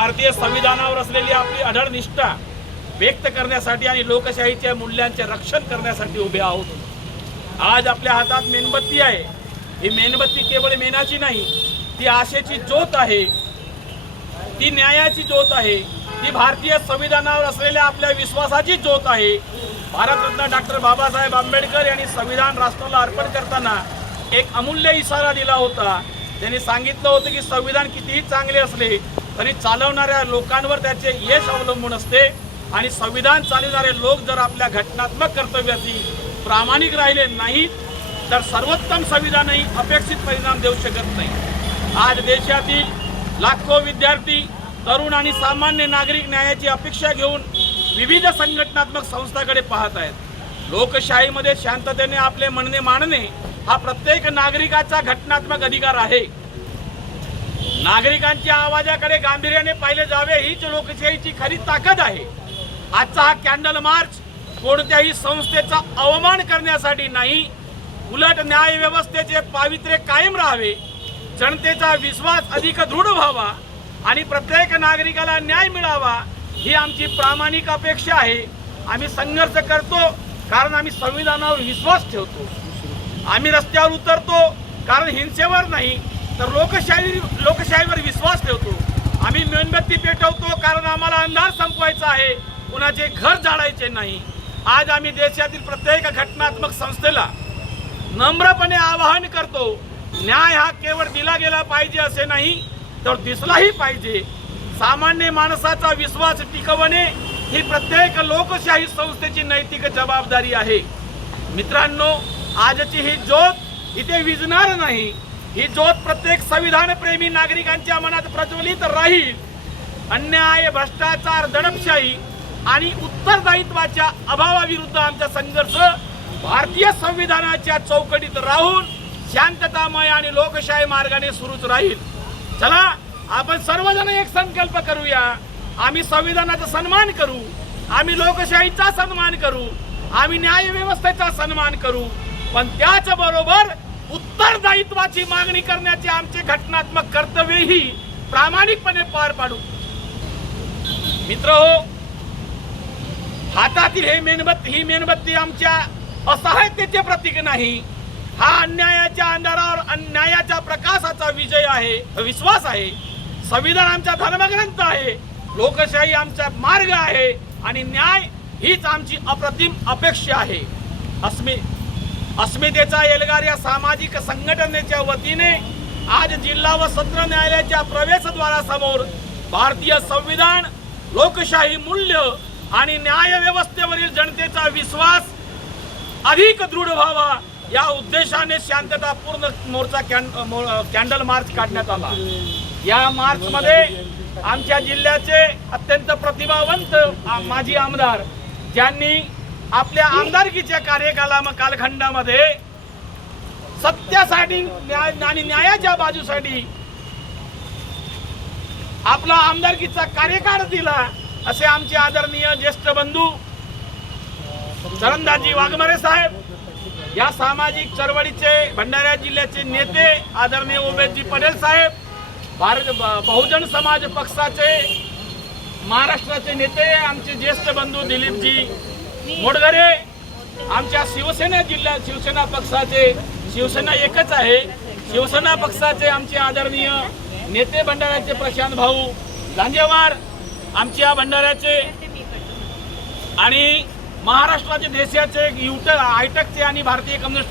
भारतीय संविधानावर असलेली आपली अढळ निष्ठा व्यक्त करण्यासाठी आणि लोकशाहीच्या मूल्यांचे रक्षण करण्यासाठी उभे आहोत। आज आपल्या हातात मेणबत्ती आहे। ही मेणबत्ती केवळ मेणाची नाही, ती आशेची ज्योत आहे, ती न्यायाची ज्योत आहे, ती भारतीय संविधानावर असलेल्या आपल्या विश्वासाची ज्योत आहे। भारतरत्न डॉक्टर बाबासाहेब आंबेडकर यांनी संविधान राष्ट्राला अर्पण करताना एक अमूल्य इशारा दिला होता। त्यांनी सांगितलं होतं की संविधान कितीही चांगले असले तरी चालवणाऱ्या लोकांवर त्याचे यश अवलंबून असते आणि संविधान चालवणारे लोक जर आपल्या घटनात्मक कर्तव्याची प्रामाणिक राहिले नाहीत तर सर्वोत्तम संविधानही अपेक्षित परिणाम देऊ शकत नाही। आज देशातील लाखो विद्यार्थी, तरुण आणि सामान्य नागरिक न्यायाची अपेक्षा घेऊन विविध संघटनात्मक संस्थांकडे पाहत आहेत। लोकशाहीमध्ये शांततेने आपले म्हणणे मांडणे हा प्रत्येक नागरिकाचा घटनात्मक अधिकार आहे। नागरिकांच्या आवाजाकडे गांभीर्याने पाहिले जावे हीच लोकशाहीची खरी ताकद आहे। आजचा हा कॅन्डल मार्च कोणत्याही संस्थेचा अवमान करण्यासाठी नाही, उलट न्याय व्यवस्थेचे पावित्र्य कायम राहावे, जनतेचा विश्वास अधिक दृढ व्हावा आणि प्रत्येक नागरिकाला न्याय मिळावा ही आमची प्रामाणिक अपेक्षा आहे। आम्ही संघर्ष करतो कारण आम्ही संविधानावर विश्वास ठेवतो। आम्ही रस्त्यावर उतरतो कारण हिंसेवर नाही तर लोकशाहीवर विश्वास ठेवतो। आम्ही मेणबत्ती पेटवतो कारण आम्हाला अंधार संपवायचा आहे, कुणाचे घर जाळायचे नाही। आज आम्ही देशातील प्रत्येक घटनात्मक संस्थेला नम्रपणे आवाहन करतो, न्याय हा केवळ दिला गेला पाहिजे असे नाही तर दिसलाही पाहिजे। सामान्य माणसाचा विश्वास टिकवणे ही प्रत्येक लोकशाही संस्थेची नैतिक जबाबदारी आहे। मित्रांनो, आजची ही ज्योत इथे विझणार नाही, ही ज्योत प्रत्येक संविधान प्रेमी नागरिकांच्या मनात प्रज्वलित राहील। अन्याय, भ्रष्टाचार, दडपशाही आणि उत्तरदायित्वाच्या अभावाविरुद्ध आमचा संघर्ष भारतीय संविधानाच्या चौकटीत राहून शांततामय आणि लोकशाही मार्गाने सुरूच राहील। चला आपण सर्वजण एक संकल्प करूया, आम्ही संविधानाचा सन्मान करू, आम्ही लोकशाहीचा सन्मान करू, आम्ही न्याय व्यवस्थेचा सन्मान करू, पण त्याचबरोबर उत्तरदायित्वाची मागणी करण्याचे आमचे घटनात्मक कर्तव्यही प्रामाणिकपणे पार पाडू। मित्रहो, हातातील ही मेणबत्ती आमच्या असहायतेचे प्रतीक नाही, हा अन्यायाच्या अंधारावर न्यायाच्या प्रकाशाचा विजय आहे, विश्वास आहे। संविधान आमचा धर्मग्रंथ आहे, लोकशाही आमचा मार्ग आहे आणि न्याय हीच आमची अप्रतिम अपेक्षा आहे। अस्मितेचा एल्गार या सामाजिक संघटनेच्या वतीने आज जिल्हा व सत्र न्यायालयाच्या प्रवेशद्वारासमोर भारतीय संविधान, लोकशाही मूल्य आणि न्याय व्यवस्थेवरील जनतेचा विश्वास अधिक दृढ व्हावा या उद्देशाने शांततापूर्ण मोर्चा कॅन्डल मार्च काढण्यात आला। या मार्च मध्ये आमच्या जिल्ह्याचे अत्यंत प्रतिभावंत माजी आमदार ज्यांनी आपल्या आमदारकीच्या कालखंडामध्ये सत्यासाठी आणि न्यायाच्या बाजूसाठी आपला आमदारकीचा कार्यकाळ दिला असे आमचे आदरणीय ज्येष्ठ बंधू चरणदासजी वाघमारे साहेब, या सामाजिक चळवळीचे भंडारा जिल्ह्याचे नेते आदरणीय उमेशजी पटेल साहेब, बहुजन समाज पक्षाचे महाराष्ट्राचे नेते आमचे ज्येष्ठ बंधू दिलीपजी मोडघरे, आमच्या शिवसेना पक्षाचे, शिवसेना एकच आहे, शिवसेना पक्षाचे आमचे आदरणीय नेते भंडाऱ्याचे प्रशांत भाऊ लांजेवार, आमच्या भंडाऱ्याचे आणि महाराष्ट्राचे देशाचे आयटकचे आणि भारतीय कम्युनिस्ट